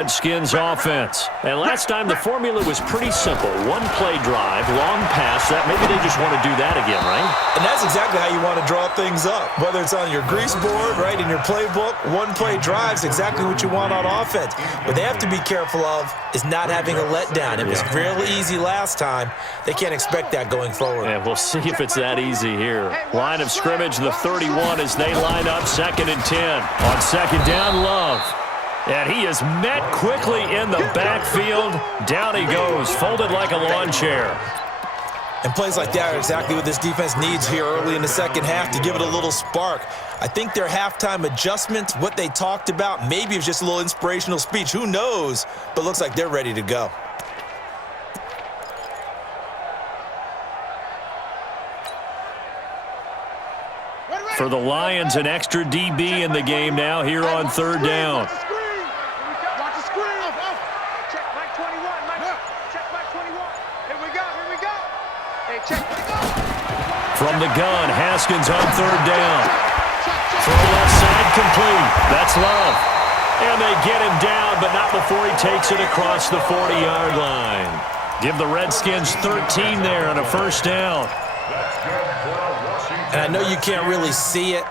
Redskins offense. And last time the formula was pretty simple. One play drive, long pass. That maybe they just want to do that again, right? And that's exactly how you want to draw things up. Whether it's on your grease board, right, in your playbook, one play drive is exactly what you want on offense. What they have to be careful of is not having a letdown. It was really easy last time. They can't expect that going forward. And we'll see if it's that easy here. Line of scrimmage, the 31 as they line up 2nd and 10. On 2nd down, Love. And he is met quickly in the backfield. Down he goes, folded like a lawn chair. And plays like that are exactly what this defense needs here early in the second half to give it a little spark. I think their halftime adjustments, what they talked about, maybe it was just a little inspirational speech. Who knows? But looks like they're ready to go. For the Lions, an extra DB in the game now here on 3rd down. From the gun, Haskins on 3rd down. Throw left side complete. That's Love. And they get him down, but not before he takes it across the 40-yard line. Give the Redskins 13 there on a 1st down. And I know you can't really see it,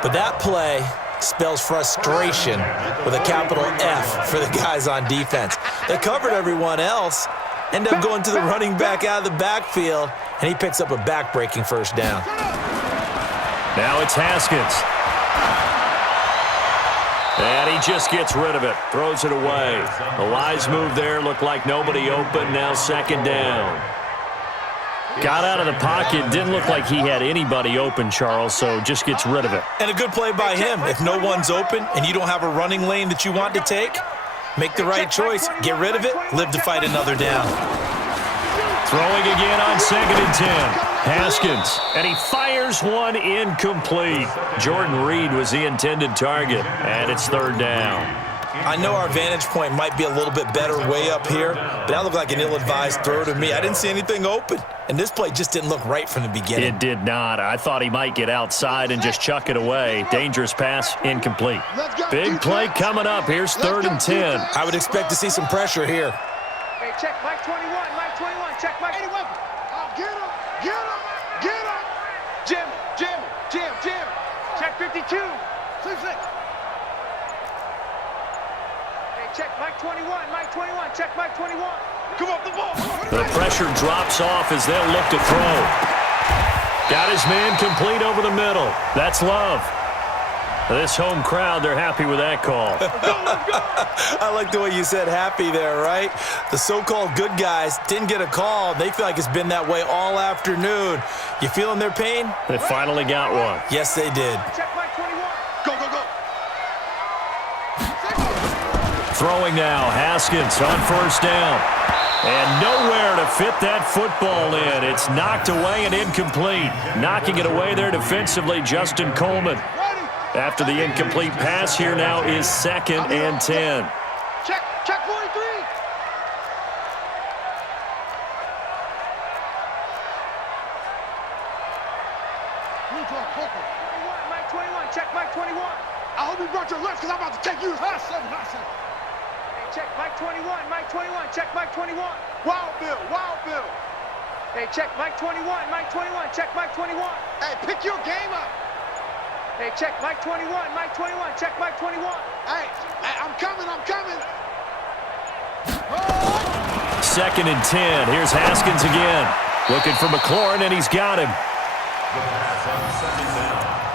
but that play spells frustration with a capital F for the guys on defense. They covered everyone else, end up going to the running back out of the backfield, and he picks up a back-breaking 1st down. Now it's Haskins. And he just gets rid of it, throws it away. The wise move there, looked like nobody open, now 2nd down. Got out of the pocket, didn't look like he had anybody open, Charles, so just gets rid of it. And a good play by him. If no one's open and you don't have a running lane that you want to take, make the right choice, get rid of it, live to fight another down. Throwing again on 2nd and 10. Haskins, and he fires one incomplete. Jordan Reed was the intended target, and it's 3rd down. I know our vantage point might be a little bit better way up here, but that looked like an ill-advised throw to me. I didn't see anything open, and this play just didn't look right from the beginning. It did not. I thought he might get outside and just chuck it away. Dangerous pass, incomplete. Big play coming up. Here's 3rd and 10. I would expect to see some pressure here. Hey, check Mike 21, Mike 21, check Mike. Get him, get him, get him. Jim. Check 52. 6. Check Mike 21, check Mike 21. Come up the ball. The pressure drops off as they'll look to throw. Got his man complete over the middle. That's Love. This home crowd, they're happy with that call. I like the way you said happy there, right? The so-called good guys didn't get a call. They feel like it's been that way all afternoon. You feeling their pain? They finally got one. Yes, they did. Check Mike 21. Go. Throwing now, Haskins on 1st down. And nowhere to fit that football in. It's knocked away and incomplete. Knocking it away there defensively, Justin Coleman. After the incomplete pass, here now is 2nd and 10. Check 43. Mike 21, check Mike 21. I hope you brought your lunch because I'm about to take you. Hot 7. Check Mike 21, check Mike 21. Wild Bill. Hey, check Mike 21, check Mike 21. Hey, pick your game up. Hey, check Mike 21, check Mike 21. Hey, I'm coming. 2nd and 10. Here's Haskins again. Looking for McLaurin, and he's got him.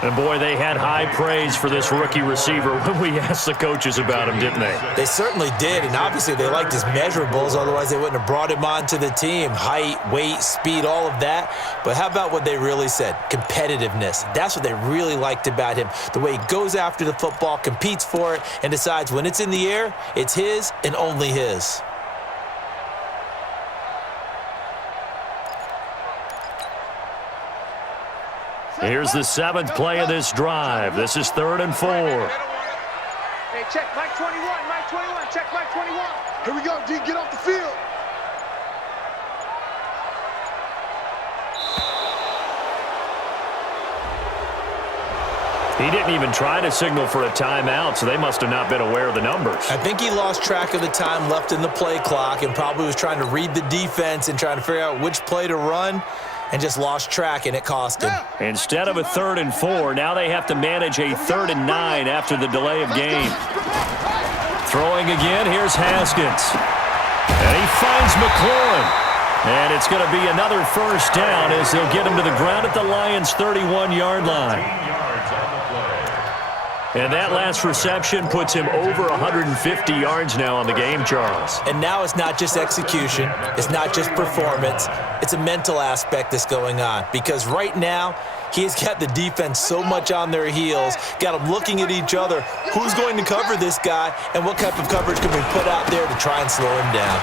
And, boy, they had high praise for this rookie receiver when we asked the coaches about him, didn't they? They certainly did, and obviously they liked his measurables. Otherwise, they wouldn't have brought him onto the team. Height, weight, speed, all of that. But how about what they really said? Competitiveness. That's what they really liked about him. The way he goes after the football, competes for it, and decides when it's in the air, it's his and only his. Here's the 7th play of this drive. This is 3rd and 4. Hey, check Mike 21, check Mike 21. Here we go, D. Get off the field. He didn't even try to signal for a timeout, so they must have not been aware of the numbers. I think he lost track of the time left in the play clock and probably was trying to read the defense and trying to figure out which play to run and just lost track, and it cost him. Instead of a 3rd and 4, now they have to manage a 3rd and 9 after the delay of game. Throwing again, here's Haskins. And he finds McLaurin. And it's going to be another first down as they'll get him to the ground at the Lions' 31-yard line. And that last reception puts him over 150 yards now on the game, Charles. And now it's not just execution. It's not just performance. It's a mental aspect that's going on. Because right now, he's got the defense so much on their heels, got them looking at each other. Who's going to cover this guy, and what type of coverage can we put out there to try and slow him down?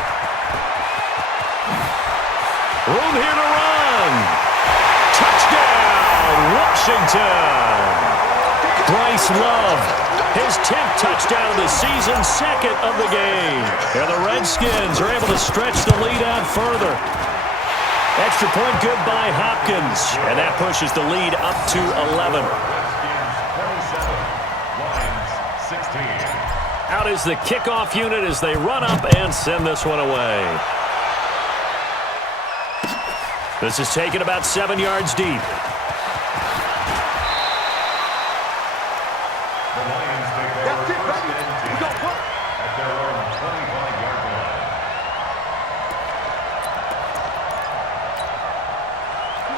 Room here to run. Touchdown, Washington. Bryce Love, his 10th touchdown of the season, 2nd of the game. And the Redskins are able to stretch the lead out further. Extra point good by Hopkins. And that pushes the lead up to 11. Out is the kickoff unit as they run up and send this one away. This is taken about 7 yards deep.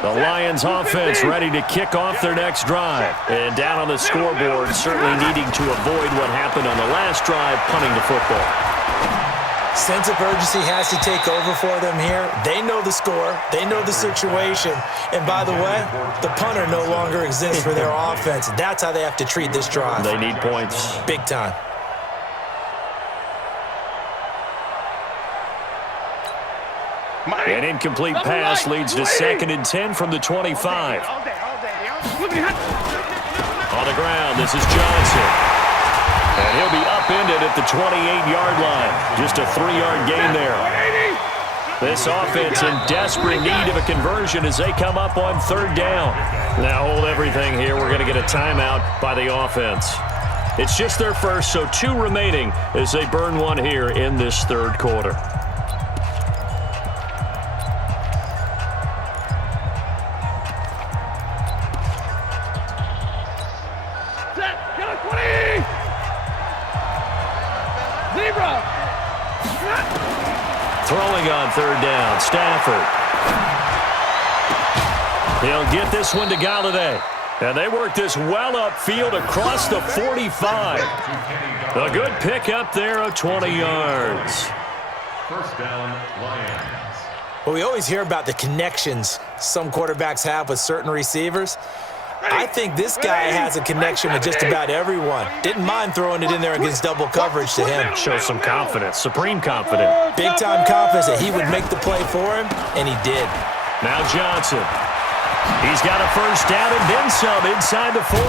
The Lions offense ready to kick off their next drive. And down on the scoreboard, certainly needing to avoid what happened on the last drive, punting the football. Sense of urgency has to take over for them here. They know the score. They know the situation. And by the way, the punter no longer exists for their offense. That's how they have to treat this drive. They need points. Big time. An incomplete pass leads to 2nd and 10 from the 25. On the ground, this is Johnson. And he'll be upended at the 28-yard line. Just a 3-yard gain there. This offense in desperate need of a conversion as they come up on 3rd down. Now hold everything here. We're going to get a timeout by the offense. It's just their first, so 2 remaining as they burn one here in this 3rd quarter. Throwing on 3rd down, Stafford. He'll get this one to Galladay. And they work this well upfield across the 45. A good pickup there of 20 yards. First down, Lions. Well, we always hear about the connections some quarterbacks have with certain receivers. I think this guy has a connection with just about everyone. Didn't mind throwing it in there against double coverage to him. Shows some confidence, supreme confidence. Big-time confidence that he would make the play for him, and he did. Now Johnson. He's got a first down and then some inside the 40.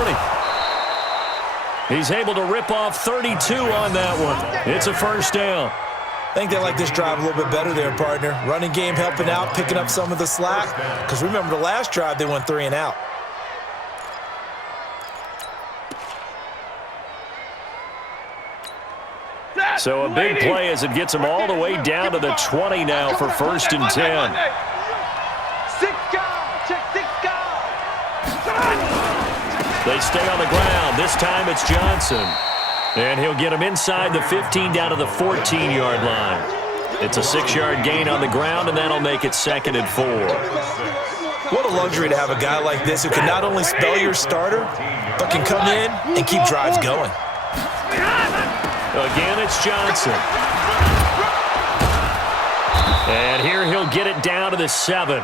He's able to rip off 32 on that one. It's a first down. I think they like this drive a little bit better there, partner. Running game helping out, picking up some of the slack. Because remember the last drive, they went 3 and out. So a big play as it gets them all the way down to the 20 now for 1st and 10. They stay on the ground. This time it's Johnson. And he'll get him inside the 15 down to the 14-yard line. It's a 6-yard gain on the ground, and that'll make it 2nd and 4. What a luxury to have a guy like this who can not only spell your starter, but can come in and keep drives going. Again, it's Johnson. And here he'll get it down to the 7.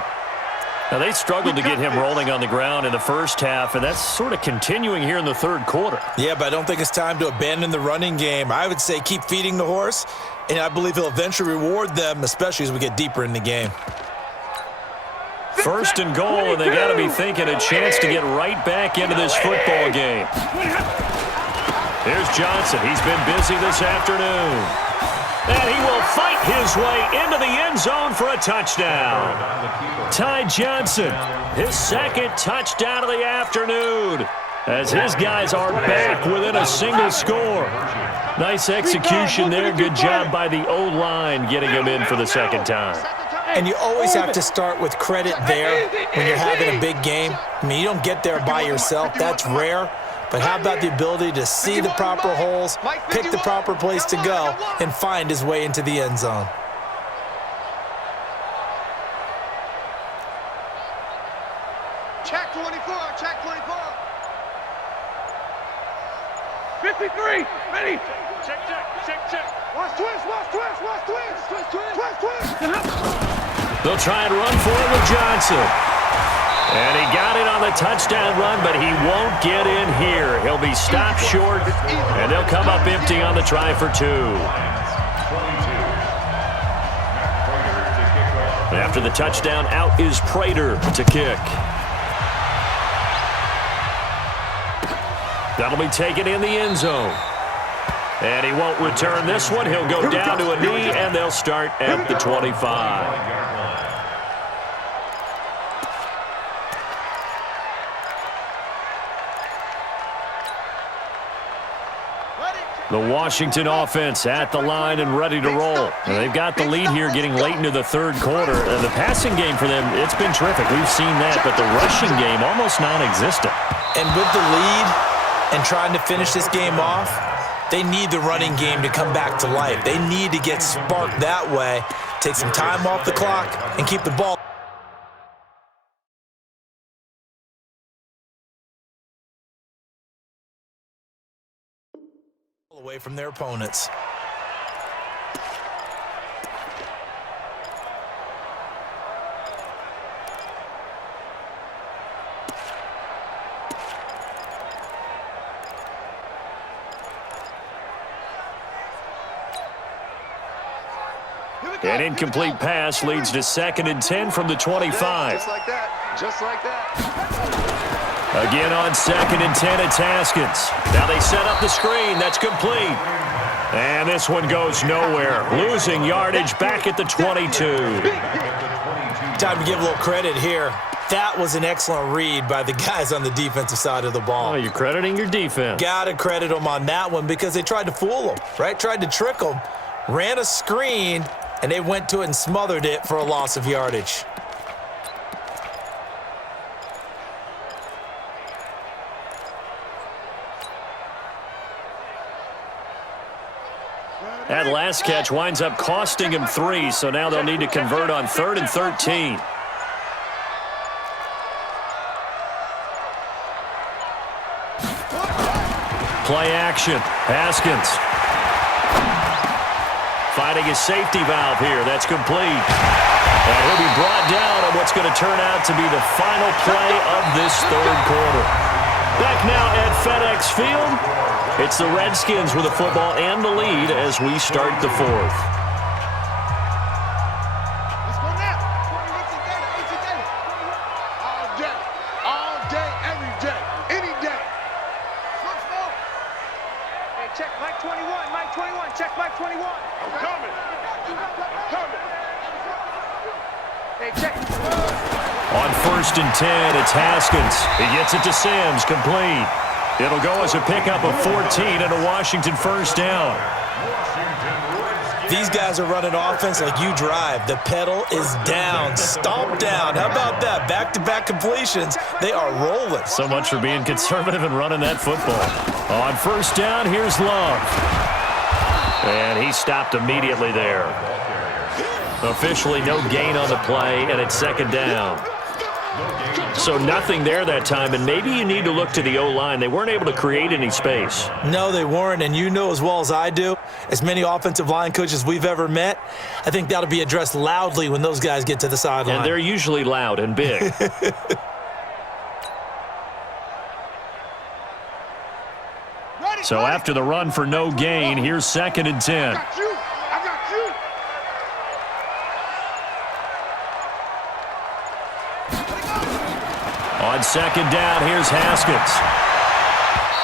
Now, they struggled to get him rolling on the ground in the first half, and that's sort of continuing here in the 3rd quarter. Yeah, but I don't think it's time to abandon the running game. I would say keep feeding the horse, and I believe he'll eventually reward them, especially as we get deeper in the game. 1st and goal, and they got to be thinking a chance to get right back into this football game. Here's Johnson. He's been busy this afternoon. And he will fight his way into the end zone for a touchdown. Ty Johnson, his 2nd touchdown of the afternoon. as his guys are back within a single score. Nice execution there. Good job by the O-line getting him in for the second time. And you always have to start with credit there when you're having a big game. I mean, you don't get there by yourself. That's rare. But how about the ability to see the proper holes, pick the proper place to go, and find his way into the end zone? Check 24, check 24. 53, ready. Check, check. Watch twist, watch twist, watch twist. Twist. They'll try and run for it with Johnson. And he got it on the touchdown run, but he won't get in here. He'll be stopped short, and they'll come up empty on the try for 2. After the touchdown, out is Prater to kick. That'll be taken in the end zone. And he won't return this one. He'll go down to a knee, and they'll start at the 25. The Washington offense at the line and ready to roll. And they've got the lead here getting late into the third quarter. And the passing game for them, it's been terrific. We've seen that, but the rushing game almost non-existent. And with the lead and trying to finish this game off, they need the running game to come back to life. They need to get sparked that way, take some time off the clock, and keep the ball away from their opponents. An incomplete pass leads to 2nd and 10 from the 25. Just like that. Just like that. Again on 2nd and 10, it's Haskins. Now they set up the screen. That's complete. And this one goes nowhere. Losing yardage back at the 22. Time to give a little credit here. That was an excellent read by the guys on the defensive side of the ball. Oh, you're crediting your defense. Got to credit them on that one because they tried to fool them, right? Tried to trick them. Ran a screen, and they went to it and smothered it for a loss of yardage. That last catch winds up costing him 3, so now they'll need to convert on 3rd and 13. Play action. Haskins finding his safety valve here. That's complete. And he'll be brought down on what's going to turn out to be the final play of this third quarter. Back now at FedEx Field. It's the Redskins with the football and the lead as we start the 4th. Let's go now. 18 days. All day, every day, any day. Let's go. Hey, check Mike 21, Mike 21, check Mike 21. I'm coming. Hey, check. On 1st and 10, it's Haskins. He gets it to Sims, complete. It'll go as a pickup of 14 and a Washington first down. These guys are running offense like you drive. The pedal is down, stomp down. How about that? Back-to-back completions. They are rolling. So much for being conservative and running that football. On 1st down, here's Love. And he stopped immediately there. Officially no gain on the play, and it's 2nd down. So nothing there that time, and maybe you need to look to the O-line. They weren't able to create any space. No, they weren't, and you know as well as I do, as many offensive line coaches we've ever met, I think that'll be addressed loudly when those guys get to the sideline. And they're usually loud and big. So after the run for no gain, here's 2nd and 10. I got you. On 2nd down, here's Haskins.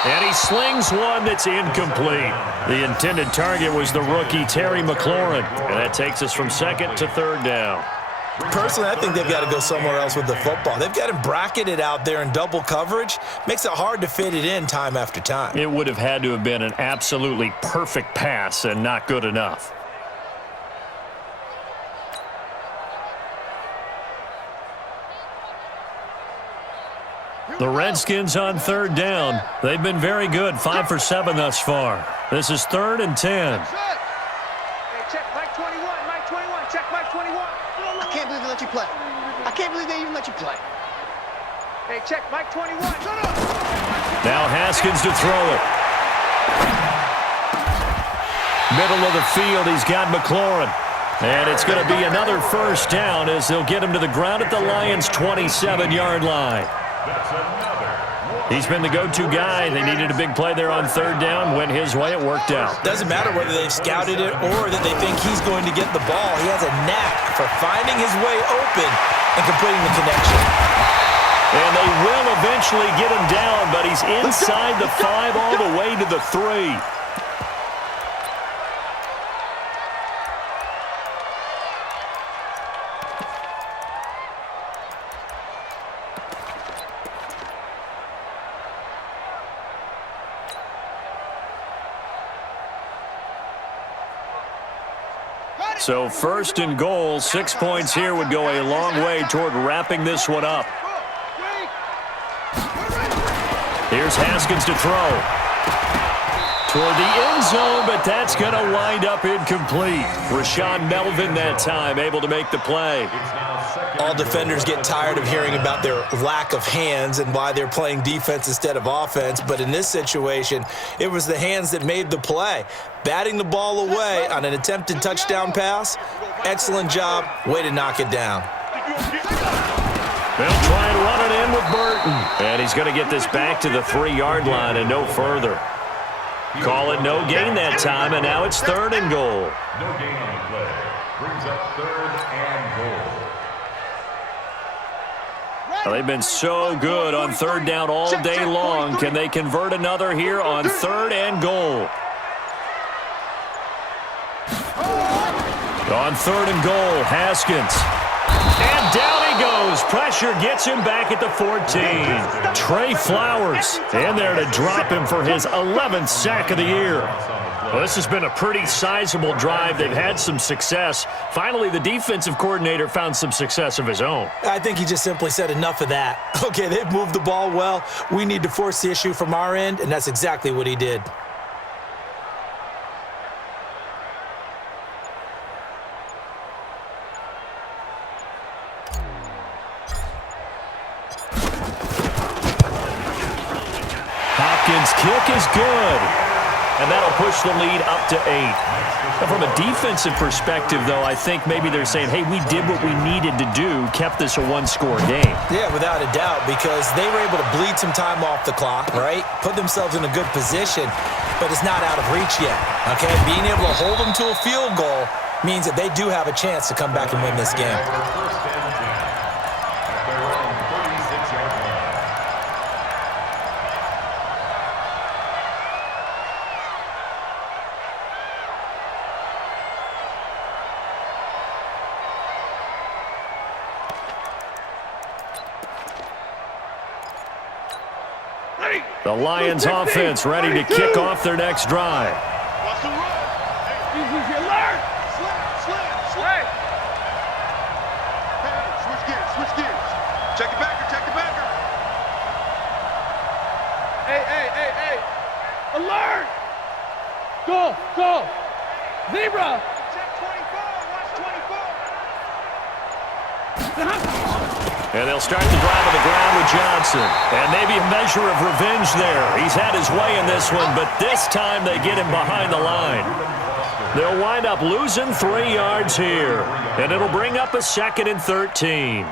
And he slings one that's incomplete. The intended target was the rookie Terry McLaurin. And that takes us from 2nd to 3rd down. Personally, I think they've got to go somewhere else with the football. They've got him bracketed out there in double coverage. Makes it hard to fit it in time after time. It would have had to have been an absolutely perfect pass and not good enough. The Redskins on third down. They've been very good, 5 for 7 thus far. This is 3rd and 10. Hey, check Mike 21, Mike 21, check Mike 21. I can't believe they let you play. I can't believe they even let you play. Hey, check Mike 21. Shut up. Now Haskins to throw it. Middle of the field, he's got McLaurin. And it's going to be another first down as they'll get him to the ground at the Lions' 27-yard line. He's been the go-to guy. They needed a big play there on third down. Went his way. It worked out. Doesn't matter whether they've scouted it or that they think he's going to get the ball. He has a knack for finding his way open and completing the connection. And they will eventually get him down, but he's inside the 5 all the way to the 3. So 1st and goal, 6 points here would go a long way toward wrapping this one up. Here's Haskins to throw. Toward the end zone, but that's going to wind up incomplete. Rashaan Melvin that time able to make the play. All defenders get tired of hearing about their lack of hands and why they're playing defense instead of offense. But in this situation, it was the hands that made the play. Batting the ball away on an attempted touchdown pass. Excellent job. Way to knock it down. They'll try and run it in with Burton. And he's going to get this back to the 3-yard line and no further. Call it no gain that time, and now it's 3rd and goal. No gain on the play. Brings up 3rd and goal. Well, they've been so good on third down all day long. Can they convert another here on 3rd and goal? On 3rd and goal, Haskins. And down he goes. Pressure gets him back at the 14. Trey Flowers in there to drop him for his 11th sack of the year. Well, this has been a pretty sizable drive. They've had some success. Finally, the defensive coordinator found some success of his own. I think he just simply said enough of that. Okay, they've moved the ball well. We need to force the issue from our end, and that's exactly what he did. Hopkins' kick is good. And that'll push the lead up to 8. Now, from a defensive perspective, though, I think maybe they're saying, hey, we did what we needed to do, kept this a 1-score game. Yeah, without a doubt, because they were able to bleed some time off the clock, right? Put themselves in a good position, but it's not out of reach yet, okay? Being able to hold them to a field goal means that they do have a chance to come back and win this game. First and 10 at their own 36-yard line. The Lions offense ready to kick off their next drive. Watch the run. Easy, alert. Slap. Hey, switch gears. Check it backer. Hey. Alert. Go. Zebra. Check 24, watch 24. And they'll start the drive on the ground with Johnson. And maybe a measure of revenge there. He's had his way in this one, but this time they get him behind the line. They'll wind up losing 3 yards here. And it'll bring up a 2nd and 13.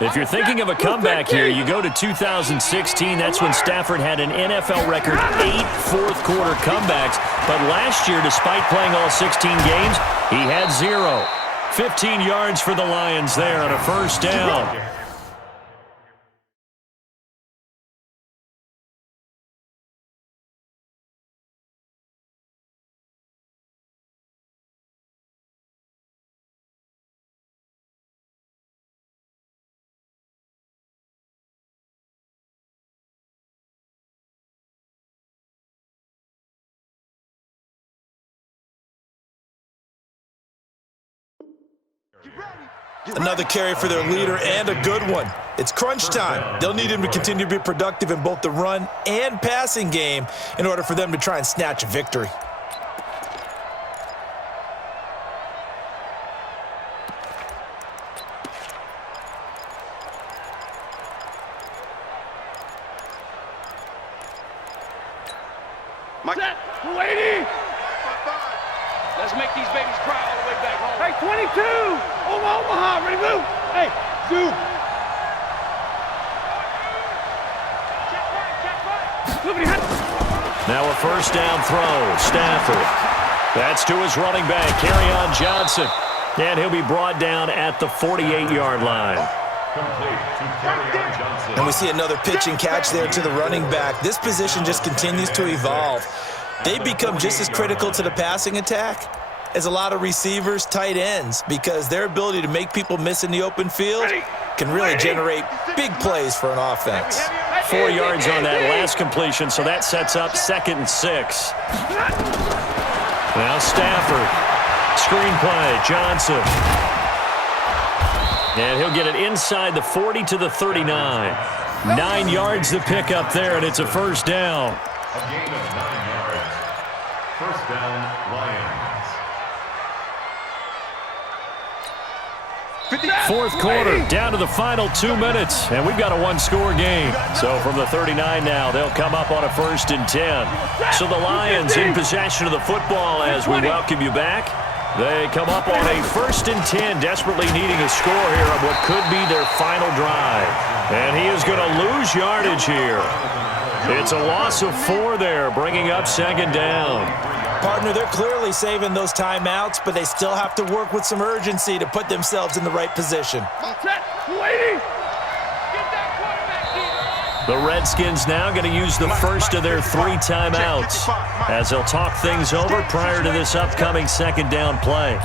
If you're thinking of a comeback here, you go to 2016. That's when Stafford had an NFL record 8 fourth-quarter comebacks. But last year, despite playing all 16 games, he had 0. 15 yards for the Lions there on a first down. Another carry for their leader and a good one. It's crunch time. They'll need him to continue to be productive in both the run and passing game in order for them to try and snatch a victory. Set, 280. Let's make these babies cry all the way back home. Hey, 22. Omaha, ready to move. Hey, zoom. Now a first down throw. Stafford. That's to his running back, Kerryon Johnson. And he'll be brought down at the 48-yard line. Complete to Kerryon Johnson. And we see another pitch and catch there to the running back. This position just continues to evolve. They become just as critical to the passing attack as a lot of receivers, tight ends, because their ability to make people miss in the open field can really generate big plays for an offense. 4 yards on that last completion, so that sets up 2nd and 6. Now Stafford. Screenplay, Johnson. And he'll get it inside the 40 to the 39. 9 yards to pick up there, and it's a first down. A gain of 9 yards. First down, Lions. Fourth quarter, down to the final 2 minutes, and we've got a one-score game. So from the 39 now, they'll come up on a 1st and 10. So the Lions in possession of the football as we welcome you back. They come up on a 1st and 10, desperately needing a score here on what could be their final drive. And he is going to lose yardage here. It's a loss of 4 there, bringing up 2nd down. Partner, they're clearly saving those timeouts, but they still have to work with some urgency to put themselves in the right position. Set, 280. Get that quarterback here. The Redskins now going to use the first of their 3 timeouts as they'll talk things over prior to this upcoming 2nd down play.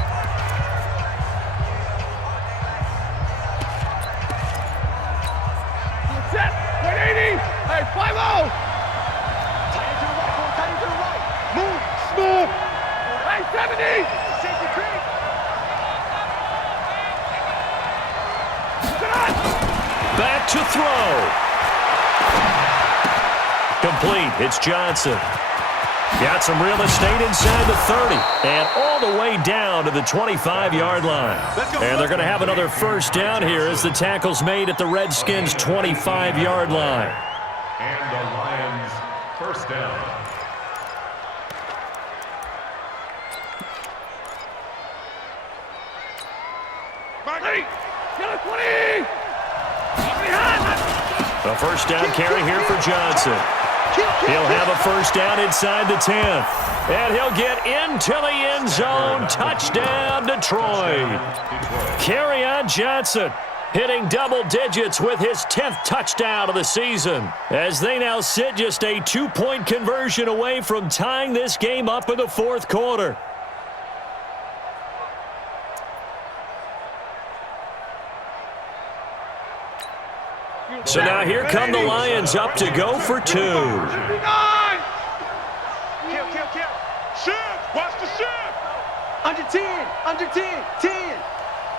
Set, 180. Hey, 5-0. Move. Hey, 70. Safety creep. Back to throw. Complete. It's Johnson. Got some real estate inside the 30 and all the way down to the 25-yard line. And they're going to have another first down here as the tackle's made at the Redskins' 25-yard line. And the Lions, first down. A first down carry here for Johnson. He'll have a first down inside the 10. And he'll get into the end zone. Touchdown, Detroit. Kerryon Johnson hitting double digits with his 10th touchdown of the season, as they now sit just a 2-point conversion away from tying this game up in the 4th quarter. So now here come the Lions up to go for 2. Kill. Shift. Watch the shift. Under 10. 10.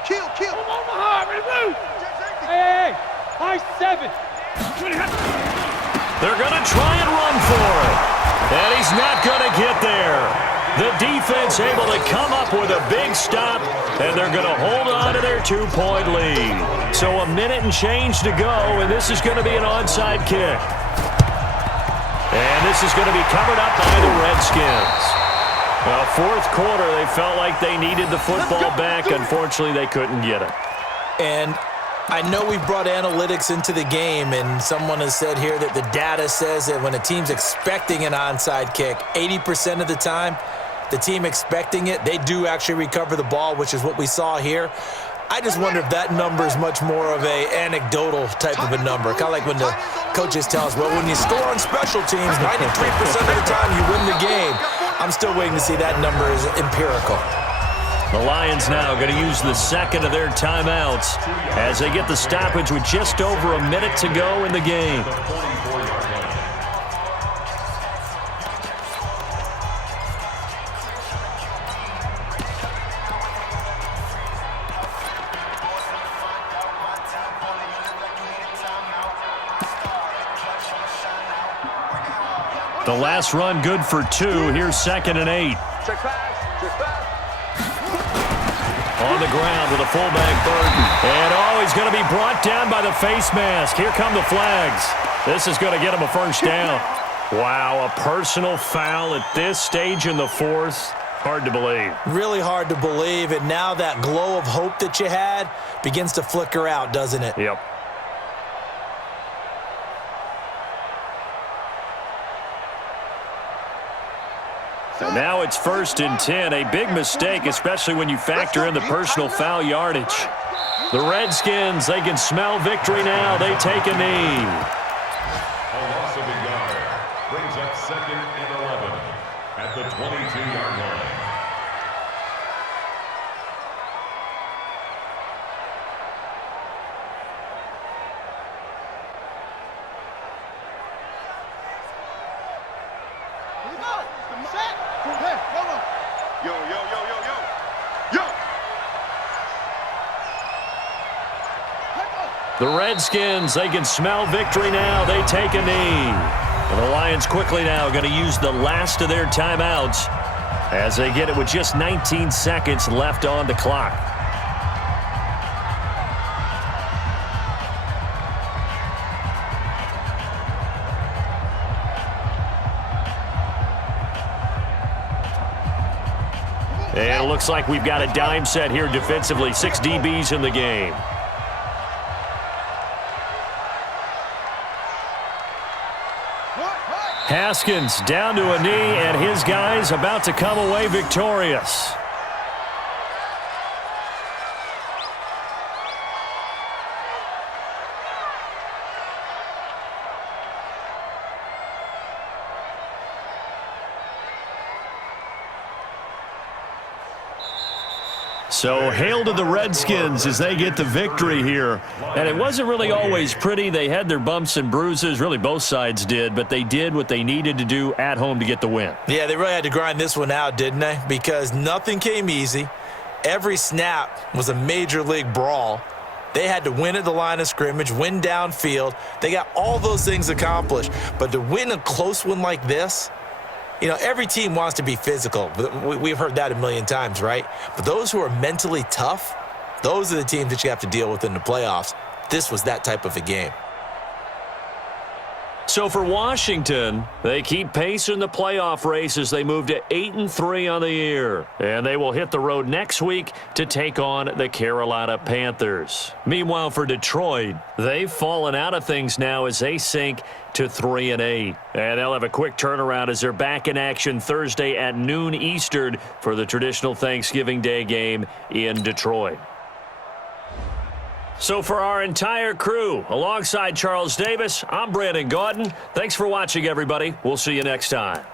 Kill. Omaha, ready to move. Hey. High 7. They're going to try and run for it. And he's not going to get there. The defense able to come up with a big stop, and they're going to hold on to their 2-point lead. So a minute and change to go, and this is going to be an onside kick. And this is going to be covered up by the Redskins. Well, 4th quarter, they felt like they needed the football back. Unfortunately, they couldn't get it. And I know we've brought analytics into the game, and someone has said here that the data says that when a team's expecting an onside kick, 80% of the time, the team expecting it, they do actually recover the ball, which is what we saw here. I just wonder if that number is much more of a anecdotal type of a number. Kind of like when the coaches tell us, well, when you score on special teams, 93% of the time you win the game. I'm still waiting to see that number is empirical. The Lions now going to use the 2nd of their timeouts as they get the stoppage with just over a minute to go in the game. The last run good for 2. Here's 2nd and 8. Check pass. Check pass. On the ground with a fullback Burton. And, he's going to be brought down by the face mask. Here come the flags. This is going to get him a first down. Wow, a personal foul at this stage in the 4th. Hard to believe. Really hard to believe, and now that glow of hope that you had begins to flicker out, doesn't it? Yep. And now it's 1st and 10. A big mistake, especially when you factor in the personal foul yardage. The Redskins, they can smell victory now. They take a knee. A loss of a yard brings up 2nd and 11 at the 22-yard line. Yo, yo, yo, yo, yo. Yo. The Redskins, they can smell victory now. They take a knee. And the Lions quickly now going to use the last of their timeouts as they get it with just 19 seconds left on the clock. And it looks like we've got a dime set here defensively. 6 DBs in the game. Haskins down to a knee, and his guys about to come away victorious. So hail to the Redskins as they get the victory here. And it wasn't really always pretty. They had their bumps and bruises. Really, both sides did. But they did what they needed to do at home to get the win. Yeah, they really had to grind this one out, didn't they? Because nothing came easy. Every snap was a major league brawl. They had to win at the line of scrimmage, win downfield. They got all those things accomplished. But to win a close one like this, you know, every team wants to be physical. We've heard that a million times, right? But those who are mentally tough, those are the teams that you have to deal with in the playoffs. This was that type of a game. So for Washington, they keep pace in the playoff race as they move to 8-3 on the year. And they will hit the road next week to take on the Carolina Panthers. Meanwhile, for Detroit, they've fallen out of things now as they sink to 3-8. And they'll have a quick turnaround as they're back in action Thursday at noon Eastern for the traditional Thanksgiving Day game in Detroit. So for our entire crew, alongside Charles Davis, I'm Brandon Gaudin. Thanks for watching, everybody. We'll see you next time.